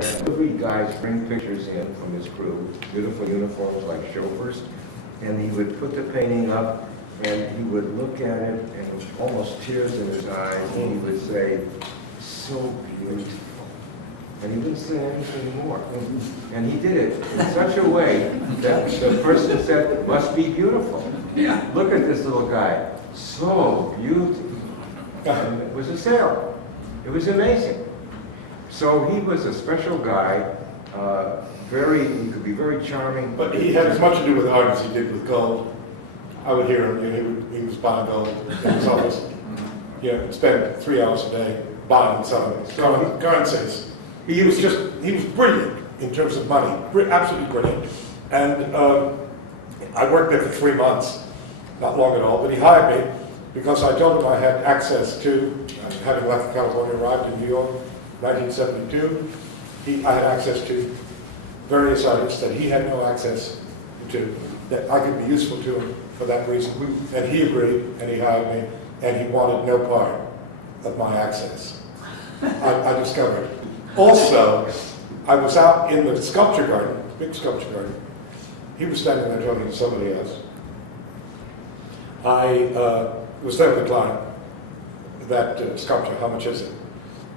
Every guys bring pictures in from his crew, beautiful uniforms like chauffeurs, and he would put the painting up and he would look at it and with almost tears in his eyes and he would say, so beautiful. And he wouldn't say anything more. And he did it in such a way that the person said, it must be beautiful. Yeah. Look at this little guy, so beautiful. And it was a sale. It was amazing. So he was a special guy, he could be very charming. But he had as much to do with art as he did with gold. I would hear him, you know, he was buying gold in his office. Yeah, he'd spend 3 hours a day buying and selling currencies. He was brilliant in terms of money, absolutely brilliant. And I worked there for 3 months, not long at all, but he hired me because I told him I had access to, having left California, arrived in New York, 1972, I had access to various artists that he had no access to, that I could be useful to him for that reason. And he agreed, and he hired me, and he wanted no part of my access. I discovered. Also, I was out in the sculpture garden, big sculpture garden. He was standing there talking to somebody else. I was there with a client. That sculpture, how much is it?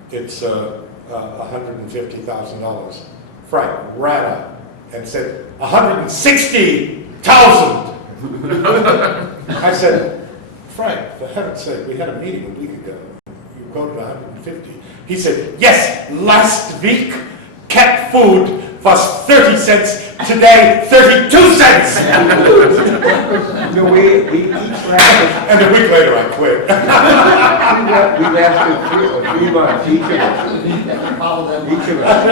It's $150,000. Frank ran up and said, 160,000! I said, Frank, for heaven's sake, we had a meeting a week ago. You quoted 150. He said, yes, last week, cat food was 30 cents, today 32 cents! No, we each lasted. And a week later I quit. We lasted 3 months, each of us. Each of us.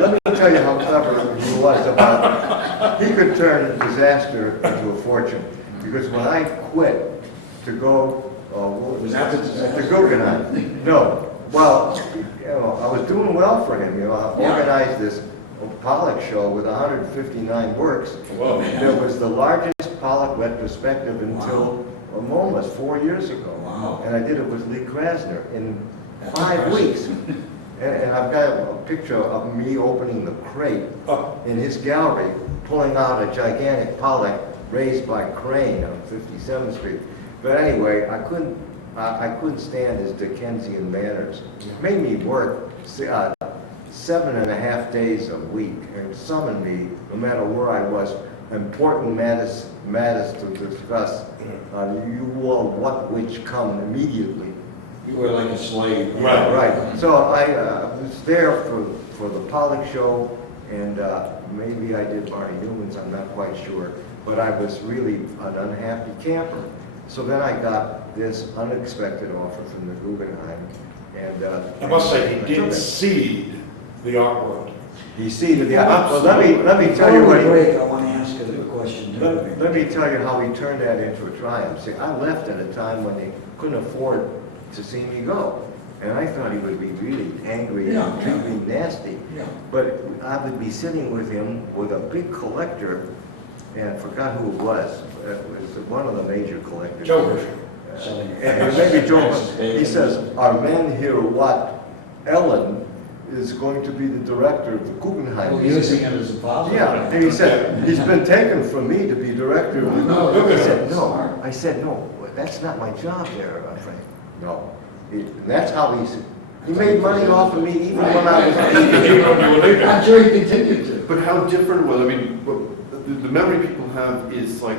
Let me tell you how clever he was about, he could turn disaster into a fortune. Because when I quit to go, to Guggenheim, no. Well, you know, I was doing well for him. You know, I organized this Pollock show with 159 works. Whoa. It was the largest Pollock retrospective until almost 4 years ago. Wow. And I did it with Lee Krasner in 5 weeks. And I've got a picture of me opening the crate in his gallery, pulling out a gigantic Pollock raised by crane on 57th Street. But anyway, I couldn't stand his Dickensian manners. It made me work 7.5 days a week and summoned me, no matter where I was, important matters to discuss. You all what which come immediately. You were like a slave. Right. Right. So I was there for the Pollock show, and maybe I did Barney Newman's, I'm not quite sure. But I was really an unhappy camper. So then I got this unexpected offer from the Guggenheim, and I must say, he did seed the art world. he seeded the. Well, let me tell you what. I want to ask you a question. Let me tell you how he turned that into a triumph. See, I left at a time when they couldn't afford to see me go. And I thought he would be really angry and treat me nasty. Yeah. But I would be sitting with him with a big collector, and I forgot who it was. It was one of the major collectors. Joe. And maybe Joe. He says, our man here, Ellin, is going to be the director of the Guggenheim. Using it as a positive. Yeah, and he said, he's been taken from me to be director of the Guggenheim. I said, no. I said, no, that's not my job there, Frank. No. And that's how he made money off of me even when I was leaving. I'm sure he continued to. But how different was, I mean, the memory people have is like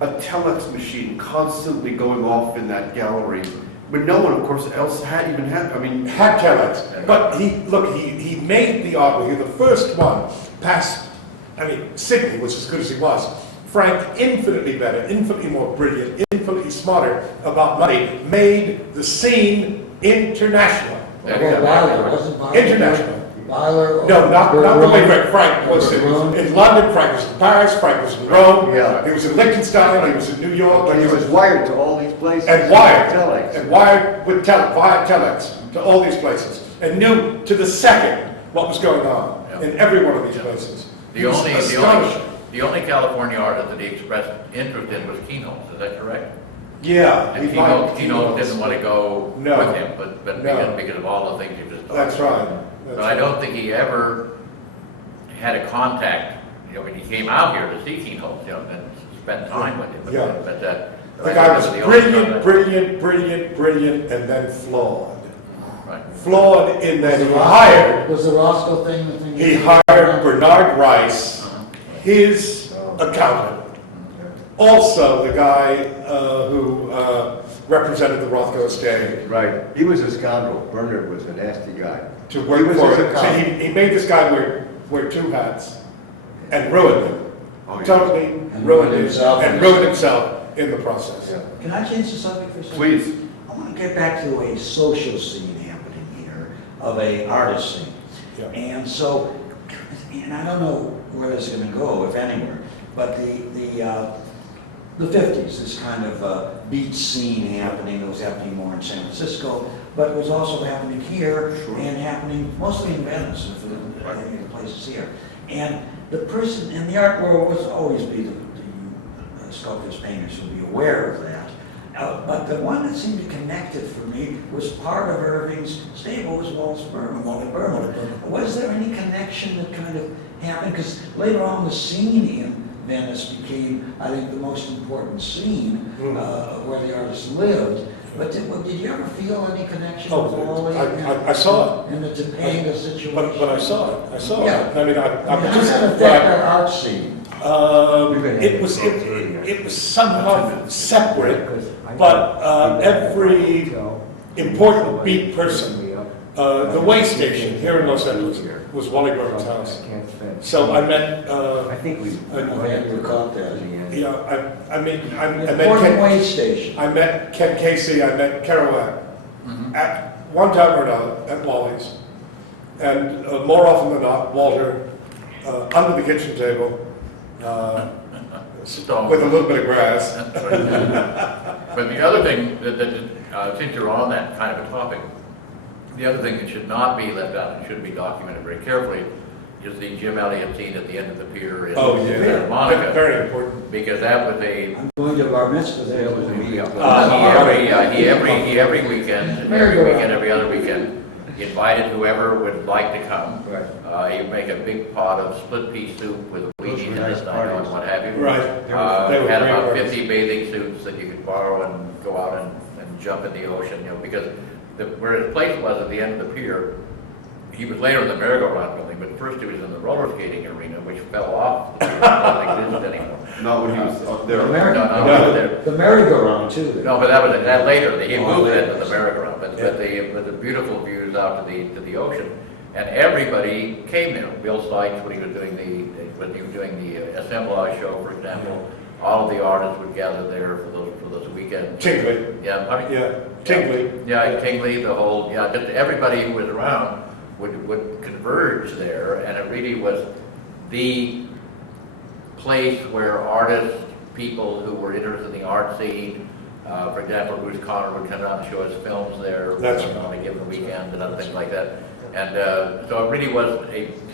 a telex machine constantly going off in that gallery. But no one, of course, else had telex. But he made the art with you. The first one past, Sidney was as good as he was. Frank, infinitely better, infinitely more brilliant, infinitely smarter about money, made the scene international. Weiler, wasn't Weiler? International. Weiler? No, not the way Frank was in London, Frank was in Paris, Frank was in Rome, Yeah. he was in Liechtenstein, he was in New York. But he was wired to all these places. And wired Telex. via telex to all these places, and knew to the second what was going on in every one of these places. The only California artist that he expressed interest in was Keynote, is that correct? Yeah. And Keynote didn't want to go with him, but because of all the things you just talked about. That's right. But I don't think he ever had a contact, you know, when he came out here to see Keynote, you know, and spend time with him. Yeah. But, The guy was brilliant, and then flawed. Right. Flawed in that he hired, Was the Roscoe thing the thing? he hired Bernard Rice, his accountant, also the guy who represented the Rothko estate, Right, he was a scoundrel, Bernard was a nasty guy. to He work was for his it. So accountant. he made this guy wear two hats and ruined him. Oh, yeah. Totally And ruined ruined him himself. and ruined himself in the process. Yeah. Can I change the subject for a second? Please. I want to get back to a social scene happening here, of a artist scene. Yeah. And so, and I don't know where this is going to go, if anywhere, but the 50s, this kind of beach scene happening, that was happening more in San Francisco, but it was also happening here and happening mostly in Venice, and for the places here. And the person in the art world was always be the sculptors, painters who would be aware of that. But the one that seemed to connect it for me was part of Irving's stable was Wally Berman. Was there any connection that kind of happened? Because later on the scene in Venice became, I think, the most important scene where the artist lived. But did you ever feel any connection with Wally? I saw it. In the Topanga situation? But I saw it. I saw Yeah. it. I mean, How does that affect our art scene? It was somehow separate, but every important beat person, the way station here in Los Angeles was Wally Berman's house. So I met, I think we. I'm glad you caught that. yeah, I met Important Ken, way station. I met Ken Casey, I met Kerouac at one time or another at Wally's, and more often than not, Walter under the kitchen table. With a little bit of grass. But the other thing that since you're on that kind of a topic, the other thing that should not be left out and should be documented very carefully is the Jim Elliott scene at the end of the pier in Santa Monica. Very important. Because that was a, I'm going to bar mitzvah there. That was a media. he every weekend, every other weekend, invited whoever would like to come. Right. He'd make a big pot of split pea soup with wheat in nice it parties. and what have you. Right. We were had great about parties. 50 bathing suits that you could borrow and go out and jump in the ocean, you know, because where his place was at the end of the pier, he was later in the merry-go-round building, but first he was in the roller skating arena, which fell off the pier, doesn't exist anymore. Not when he was up there. The merry-go-round too. No, but that was that later. He moved into the merry-go-round, but the beautiful views out to the ocean, and everybody came there. Bill Sykes, when he was doing the assemblage show, for example, all of the artists would gather there for those weekends. Tingley. Yeah, I mean, Yeah, Tingley. yeah, Tingley, the whole, just everybody who was around would converge there, and it really was the place where artists, people who were interested in the art scene, for example, Bruce Conner would come down and show his films there That's on a given weekend and other things like that. And so it really was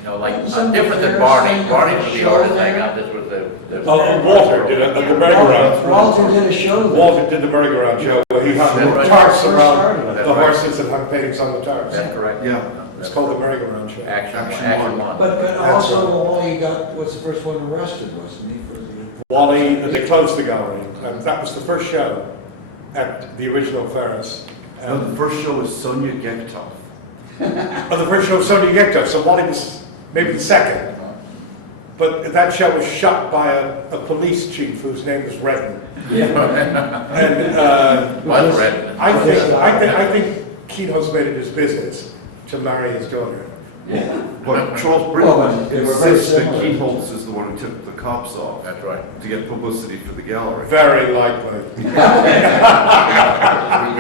like Wasn't different than there Barney. some Barney was the show artist there? hangout. This was the Walter did it at the merry-go-round. Walter did a show there. Walter did the merry-go-round show where he hung That's right. tarps First around started the it. horses and hung paintings on the tarps. That's correct. Yeah. It's called the merry-go-round show. Action one. But also Wally was the first one arrested, wasn't he, for the... Wally, they closed the gallery, and that was the first show at the original Ferris. No, the first show was Sonia Gektoff. The first show was Sonia Gektoff, so Wally was maybe the second. But that show was shot by a police chief whose name was Redden. And Was Red. I think Keynote's made it his business to marry his daughter. But Charles Well, they were very insists that similar. Keyholtz is the one who took the cops off That's right. to get publicity for the gallery. Very likely. We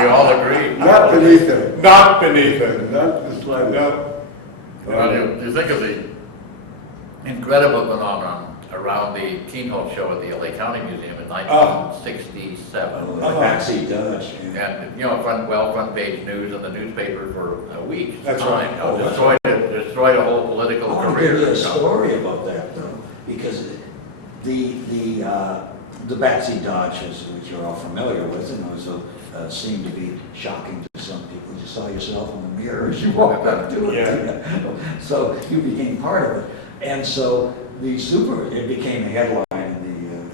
all agree. Not beneath him, Not beneath him. not the slightest. No. Well, you think of the incredible phenomenon around the Keynote show at the LA County Museum in 1967. Backseat Dodge. And, front page news in the newspaper for a week. That's right. Destroyed a whole political I want to career. give you a story about that, though, because the backseat Dodge, which you're all familiar with, and also seemed to be shocking to some people. You saw yourself in the mirrors, you walked up to it. So you became part of it. And so it became a headline in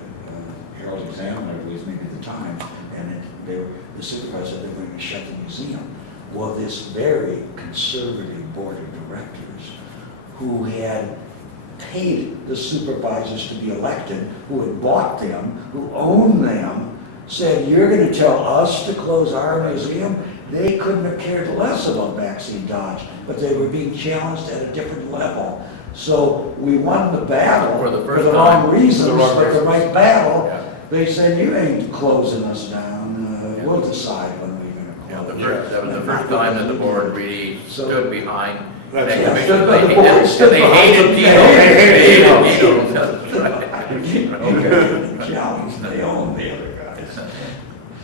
the Herald Examiner, at least maybe at the time, and the supervisor said they were going to shut the museum. Well, this very conservative board of directors who had paid the supervisors to be elected, who had bought them, who owned them, said, you're going to tell us to close our museum? They couldn't have cared less about Maxine Dodge, but they were being challenged at a different level. So we won the battle For the first for the time. wrong reasons, The wrong but the reasons. right battle. Yeah. They said, you ain't closing us down. Yeah. We'll decide when we're going to Yeah, close. that was the first time that the board really So- stood behind That's that right. commission. Stood by the They- board, and stood they behind hated them. Tito. They hated Tito. That's right. Okay, challenge, they own the other guys.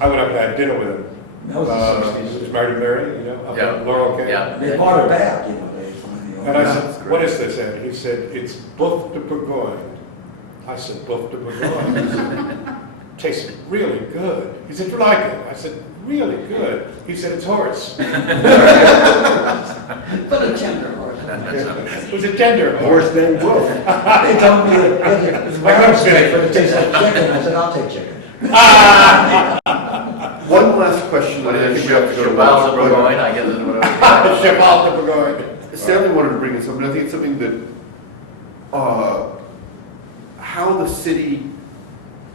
I went up and had dinner with him. That was the 60s. He was married to Mary, you know, up Yeah. in Laurel Canyon. Yeah. They bought her back, you know, they finally. And I Yeah, said, that's great. what is this, Ed? He said, it's Boeuf de Bourgogne. I said, Boeuf de Bourgogne. He said, tastes really good. He said, you like it? I said, really good. He said, it's horse. But a tender horse. It was a tender horse. Horse named Wolf. They told me that it's rattlesnake, but it tastes like chicken. I said, I'll take chicken. One last question, What and I is think we have to go to Cheval lunch, de but- Bourgogne, I guess is what it was. Cheval de Bourgogne. Stanley wanted to bring this up, and I think it's something that, how the city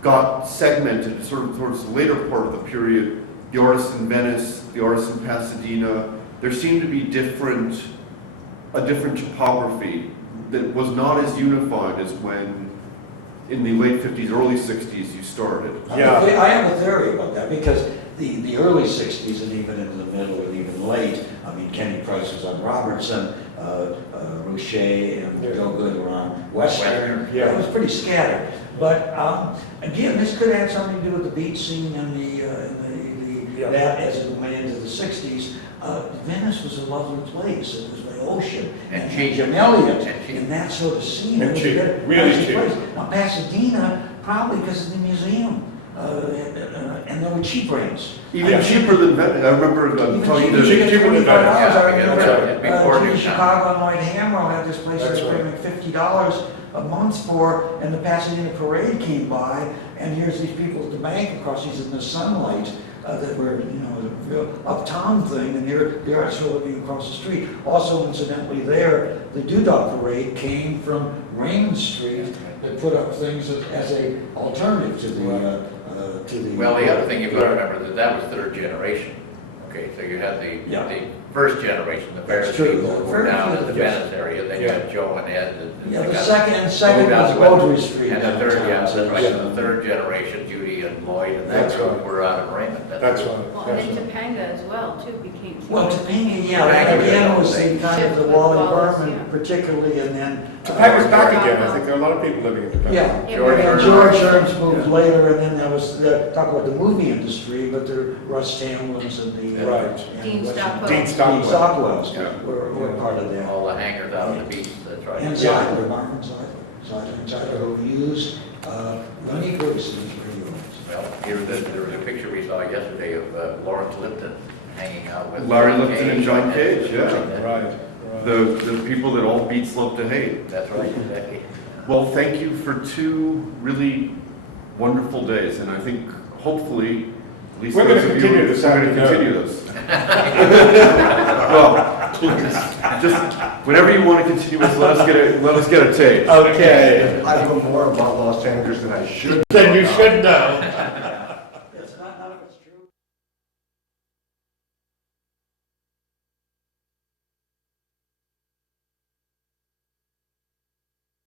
got segmented sort of towards the later part of the period, the artists in Venice, the artists in Pasadena, there seemed to be a different topography that was not as unified as when, in the late 50s, early 60s, you started. Yeah. I have a theory about that, because the early 60s and even into the middle and even late, I mean, Kenny Price was on Robertson, Rocher and Joe Good were on Western. Yeah. It was pretty scattered. But again, this could have something to do with the beat scene and Yeah. that as it went into the 60s. Venice was a lovely place. It was the ocean And cheap. Elliott And cheap. and that sort of scene. And It was a cheap. good- Really nice cheap. place. Now Pasadena, probably because of the museum, and there were cheap rents. Even Yeah. cheaper than Venice. I remember Even telling you cheaper, that. you get cheaper than $25. Venice. I Yeah, remember, yeah, before to Newtown. Chicago and Lloyd Hamrow had this place That's they were right. paying $50 a month for, and the Pasadena Parade came by, and here's these people at the bank across, these in the sunlight, that were, you know, a real uptown thing, and they're actually living across the street. Also incidentally there, the Doodah Parade came from Raymond Street, that put up things as a alternative to the. Well, the other thing you've got to remember that was third generation. Okay, so you had Yeah. the first generation, the Ferris That's true. people who were Very down true. in the Venice area, then you had Joe and Ed. Yeah, the got second moved was out to West- Beaudry Street. And the third, downtown, yeah, so that's right, Yeah. so the third generation, Judy and Lloyd and that That's group right. were out of Raymond. That's right. Well, and That's then right. Topanga as well, too, became. Well, Topanga, yeah, Topanga again was was the the kind of the shift wall with Wallace, environment yeah. particularly, and then. Topanga's back again. I think there are a lot of people living in Topanga. Yeah, George and Ernst. George Ernst moved later, and then there was, talk about the movie industry, but the Russ Tamlin's and the. Right. and Dean what's- Stockwell. Dean Dean Stockwell. Stockwell's Yeah. were part of that. All the hangers out on the beach, that's right. And Yeah. Zeidler, Martin Zeidler, who used, Lenny Bruce in his videos. Well, there was a picture we saw yesterday of Lawrence Lipton hanging out with. Larry John Lipton and John Cage, yeah. Right. The people that all beats love to hate. That's right, exactly. Well, thank you for 2 really wonderful days, and I think hopefully, at least We're gonna those of you- continue this We're going Saturday to night. continue this. Well, just whenever you want to continue this, let us get a tape. Okay. I know more about Los Angeles than I should. Then you should know. It's not, none of it's true.